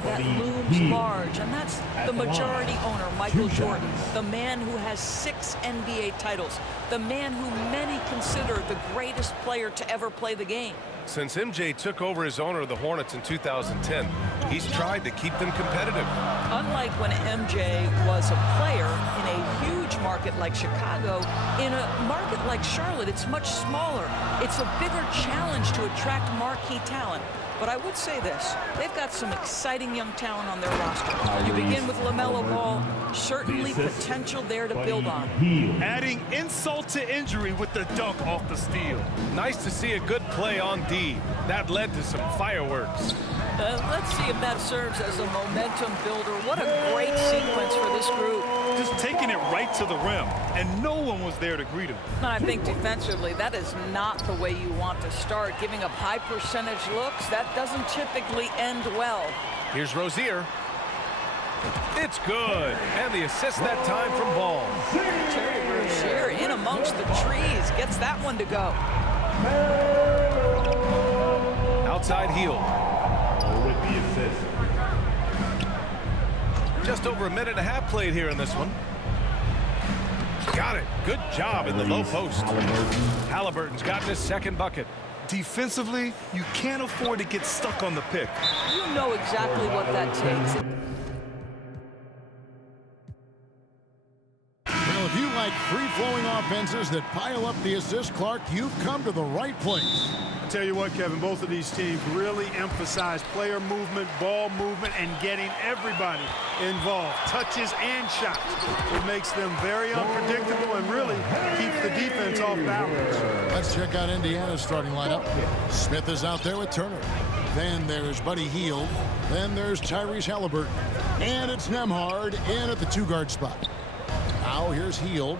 figure that looms large, and that's the majority owner, Michael Jordan, the man who has 6 NBA titles, the man who many consider the greatest player to ever play the game. Since MJ took over as owner of the Hornets in 2010, he's tried to keep them competitive. Unlike when MJ was a player in a huge market like Chicago, in a market like Charlotte, it's much smaller. It's a bigger challenge to attract marquee talent. But I would say this, they've got some exciting young talent on their roster. You begin with LaMelo Ball, certainly potential there to build on. Adding insult to injury with the dunk off the steal. Nice to see a good play on D. That led to some fireworks. Let's see if that serves as a momentum builder. What a great sequence for this group. Just taking it right to the rim, and no one was there to greet him. I think defensively, that is not the way you want to start. Giving up high percentage looks, that doesn't typically end well. Here's Rozier. It's good. And the assist that time from Ball. Terry Rozier in amongst the trees. Gets that one to go. Outside heel. With the assist. Just over a minute and a half played here in this one. Got it. Good job in the low post. Halliburton's gotten his second bucket. Defensively, you can't afford to get stuck on the pick. You know exactly what that takes. Well, if you like free-flowing offenses that pile up the assist, Clark, you've come to the right place. I tell you what, Kevin, both of these teams really emphasize player movement, ball movement, and getting everybody involved, touches and shots. It makes them very unpredictable and really keeps the defense off balance. Let's check out Indiana's starting lineup. Smith is out there with Turner. Then there's Buddy Hield. Then there's Tyrese Halliburton. And it's Nembhard in at the 2-guard spot. Now here's Hield.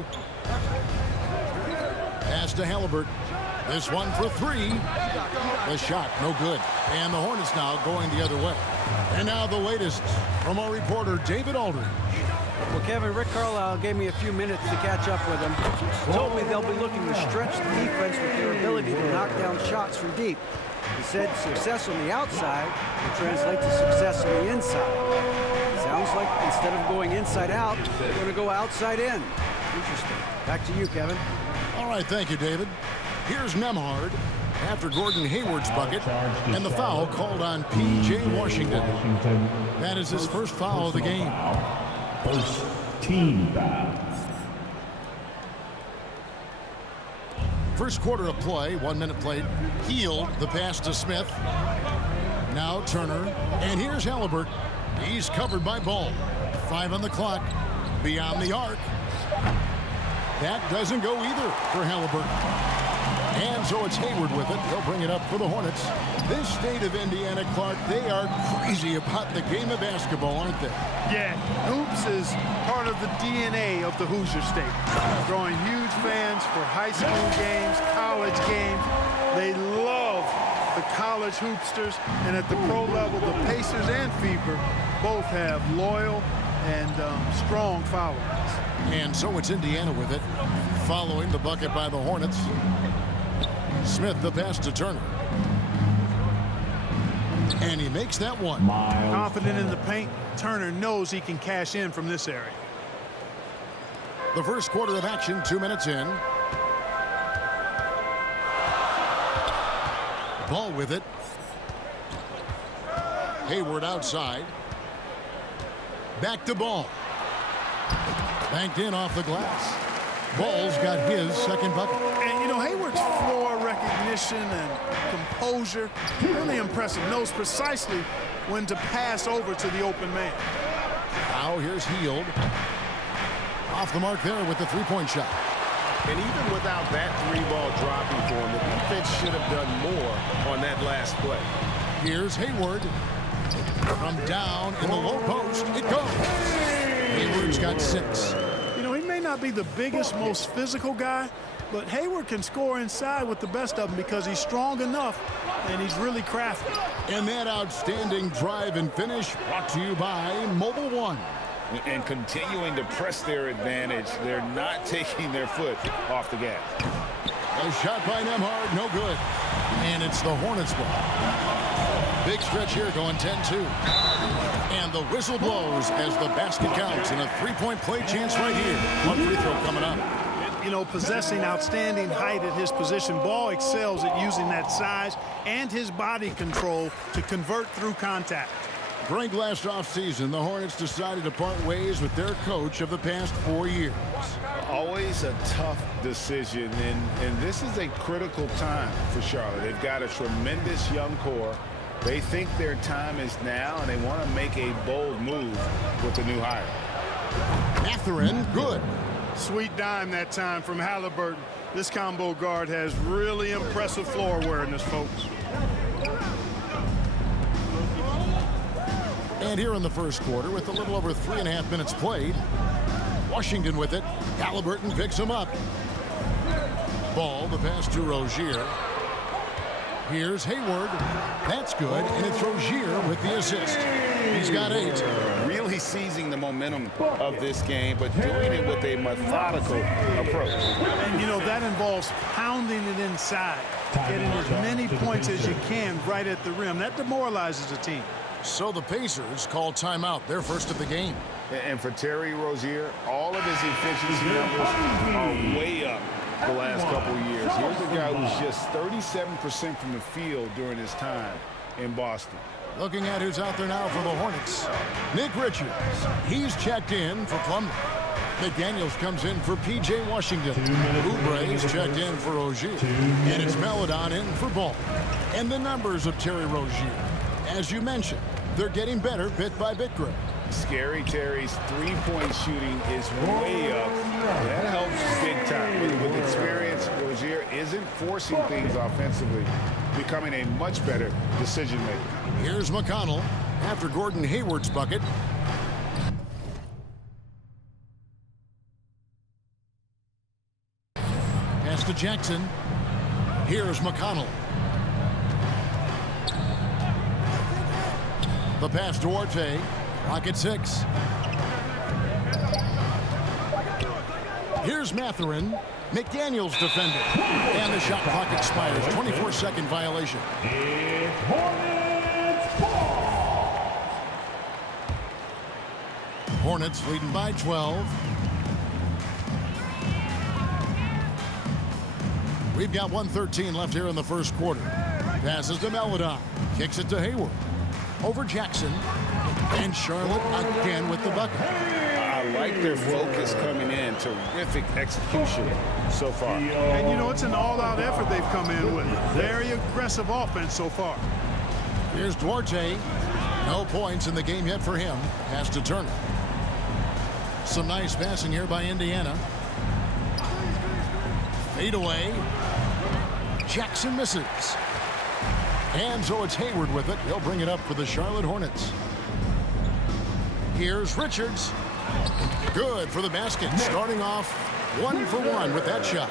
Pass to Halliburton. This one for 3. The shot, no good. And the Hornets now going the other way. And now the latest from our reporter, David Aldridge. Well, Kevin, Rick Carlisle gave me a few minutes to catch up with him. He told me they'll be looking to stretch the defense with their ability to knock down shots from deep. He said success on the outside will translate to success on the inside. Sounds like instead of going inside out, they're going to go outside in. Interesting. Back to you, Kevin. All right, thank you, David. Here's Nembhard after Gordon Hayward's bucket, and the foul called on P.J. Washington. That is his first foul of the game. First team foul. First quarter of play, 1 minute played. Hield, the pass to Smith. Now Turner, and here's Halliburton. He's covered by Ball. 5 on the clock. Beyond the arc. That doesn't go either for Halliburton. And so it's Hayward with it. He'll bring it up for the Hornets. This state of Indiana, Clark, they are crazy about the game of basketball, aren't they? Yeah, hoops is part of the DNA of the Hoosier State. Drawing huge fans for high school games, college games. They love the college hoopsters. And at the pro level, the Pacers and Fever both have loyal and strong followers. And so it's Indiana with it, following the bucket by the Hornets. Smith the pass to Turner. And he makes that one. Confident in the paint, Turner knows he can cash in from this area. The first quarter of action, 2 minutes in. Ball with it. Hayward outside. Back to Ball. Banked in off the glass. Ball's got his second bucket. And, you know, Hayward's floor recognition and composure, really impressive. Knows precisely when to pass over to the open man. Now here's Hield. Off the mark there with the three-point shot. And even without that 3-ball dropping for him, the defense should have done more on that last play. Here's Hayward. From down in the low post, it goes. Hayward's got 6. You know, he may not be the biggest, most physical guy, but Hayward can score inside with the best of them because he's strong enough and he's really crafty. And that outstanding drive and finish brought to you by Mobile One. And continuing to press their advantage, they're not taking their foot off the gas. A shot by Nembhard, no good. And it's the Hornets ball. Big stretch here going 10-2. And the whistle blows as the basket counts, and a three-point play chance right here. One free throw coming up. You know, possessing outstanding height at his position, Ball excels at using that size and his body control to convert through contact. Greg, last offseason, the Hornets decided to part ways with their coach of the past 4 years. Always a tough decision, and this is a critical time for Charlotte. They've got a tremendous young core. They think their time is now, and they want to make a bold move with the new hire. Mathurin, good. Sweet dime that time from Halliburton. This combo guard has really impressive floor awareness, folks. And here in the first quarter, with a little over 3.5 minutes played, Washington with it. Halliburton picks him up. Ball, the pass to Rozier. Here's Hayward. That's good, and it's Rozier with the assist. He's got 8. Really seizing the momentum of this game, but doing it with a methodical approach. And, you know, that involves pounding it inside, getting as many points as you can right at the rim. That demoralizes a team. So the Pacers call timeout, their first of the game. And for Terry Rozier, all of his efficiency numbers are way up the last couple of years. Here's a guy who's just 37% from the field during his time in Boston. Looking at who's out there now for the Hornets. Nick Richards. He's checked in for Plumlee. McDaniels comes in for P.J. Washington. Oubre's checked in for Rozier. And it's Maledon in for Ball. And the numbers of Terry Rozier. As you mentioned, they're getting better bit by bit, Greg. Scary Terry's three-point shooting is way up. That helps big time. With experience, Rozier isn't forcing things offensively, becoming a much better decision maker. Here's McConnell after Gordon Hayward's bucket. Pass to Jackson. Here's McConnell. The pass to Duarte. Rocket 6. Here's Mathurin. McDaniels defended. And the shot clock expires. 24-second violation. Hornets leading by 12. We've got 1:13 left here in the first quarter. Passes to Maledon. Kicks it to Hayward. Over Jackson. And Charlotte again with the bucket. I like their focus coming in. Terrific execution so far. And, you know, it's an all-out effort they've come in with. Very aggressive offense so far. Here's Duarte. No points in the game yet for him. Pass to Turner. Some nice passing here by Indiana. Fade away. Jackson misses. And so it's Hayward with it. He'll bring it up for the Charlotte Hornets. Here's Richards. Good for the basket. Starting off 1-for-1 with that shot.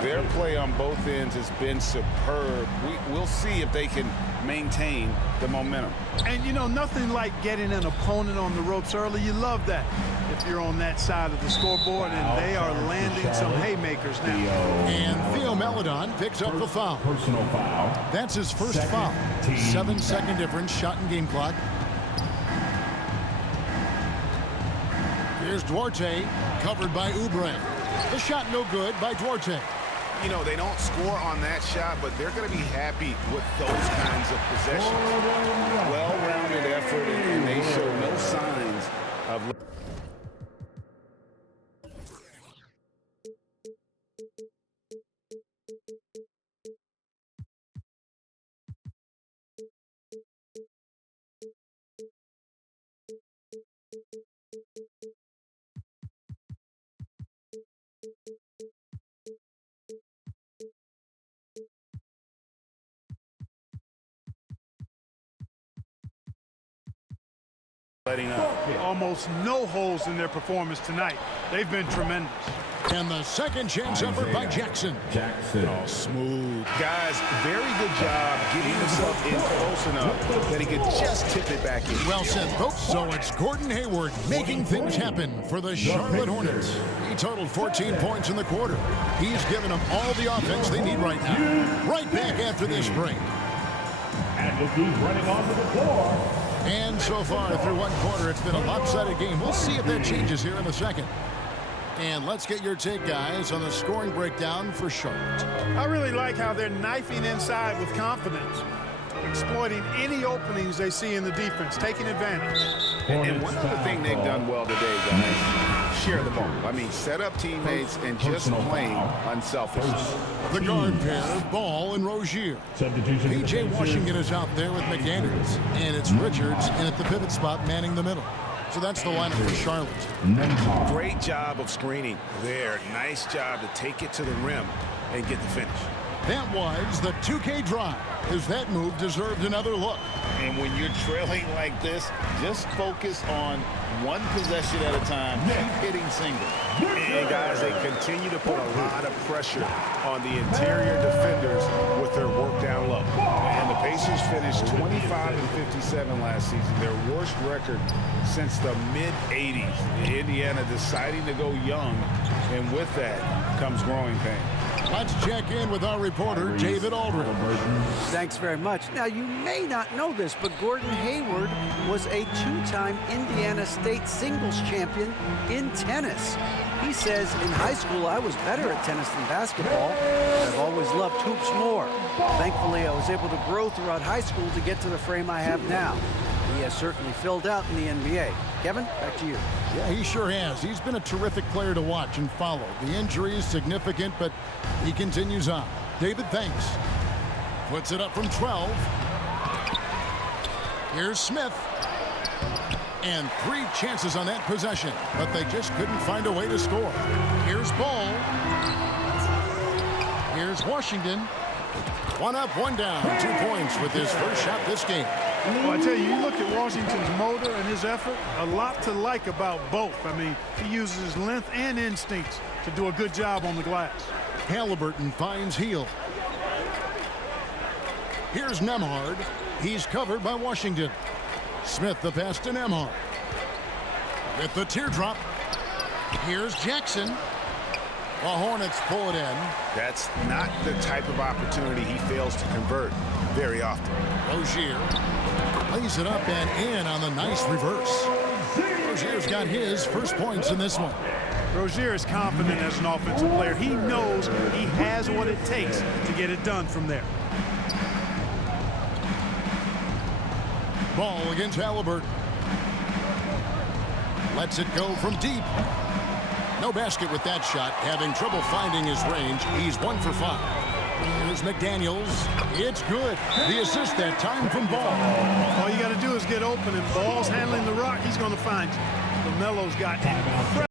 Their play on both ends has been superb. We'll see if they can maintain the momentum. And, you know, nothing like getting an opponent on the ropes early. You love that if you're on that side of the scoreboard, and they are landing some haymakers now. And Theo Maledon picks up the foul. Personal foul. That's his first foul. 7-second difference, shot and game clock. Here's Duarte, covered by Oubre. The shot no good by Duarte. You know, they don't score on that shot, but they're going to be happy with those kinds of possessions. Well-rounded effort, and they show no signs of... letting up. Almost no holes in their performance tonight. They've been tremendous. And the second chance effort by Jackson. Jackson. Oh, smooth. Guys, very good job getting himself in close enough that he could just tip it back in. Well said, folks. So it's Gordon Hayward making things happen for the Charlotte Hornets. He totaled 14 points in the quarter. He's given them all the offense they need right now. Right back after this break. And look who's running onto the floor. And so far through one quarter, it's been a lopsided game. We'll see if that changes here in the second. And let's get your take, guys, on the scoring breakdown for Charlotte. I really like how they're knifing inside with confidence, exploiting any openings they see in the defense, taking advantage. And one other thing they've done well today, guys, share the ball. I mean, set up teammates and just playing unselfishly. The guard pair, Ball and Rozier. Substitution. P.J. Washington is out there with McDaniels. And it's Richards in at the pivot spot manning the middle. So that's the lineup for Charlotte. Great job of screening there. Nice job to take it to the rim and get the finish. That was the 2K drive, as that move deserved another look. And when you're trailing like this, just focus on one possession at a time. Keep hitting singles. And guys, they continue to put a lot of pressure on the interior defenders with their work down low. And the Pacers finished 25-57 last season, their worst record since the mid-'80s. Indiana deciding to go young, and with that comes growing pain. Let's check in with our reporter, David Aldridge. Thanks very much. Now, you may not know this, but Gordon Hayward was a two-time Indiana State singles champion in tennis. He says, in high school, I was better at tennis than basketball, but I've always loved hoops more. Thankfully, I was able to grow throughout high school to get to the frame I have now. He has certainly filled out in the NBA. Kevin, back to you. Yeah, he sure has. He's been a terrific player to watch and follow. The injury is significant, but he continues on. David, thanks. Puts it up from 12. Here's Smith. And 3 chances on that possession, but they just couldn't find a way to score. Here's Ball. Here's Washington. 1 up, 1 down. 2 points with his first shot this game. Well, I tell you, you look at Washington's motor and his effort, a lot to like about both. I mean, he uses his length and instincts to do a good job on the glass. Halliburton finds Hield. Here's Nembhard. He's covered by Washington. Smith the pass to Nembhard. With the teardrop. Here's Jackson. The Hornets pull it in. That's not the type of opportunity he fails to convert very often. Rozier lays it up and in on the nice reverse. Rozier's got his first points in this one. Rozier is confident as an offensive player. He knows he has what it takes to get it done from there. Ball against Halliburton. Lets it go from deep. No basket with that shot. Having trouble finding his range. He's 1 for 5. Here's McDaniels. It's good. The assist that time from Ball. All you got to do is get open, and Ball's handling the rock. He's going to find you. LaMelo's got incredible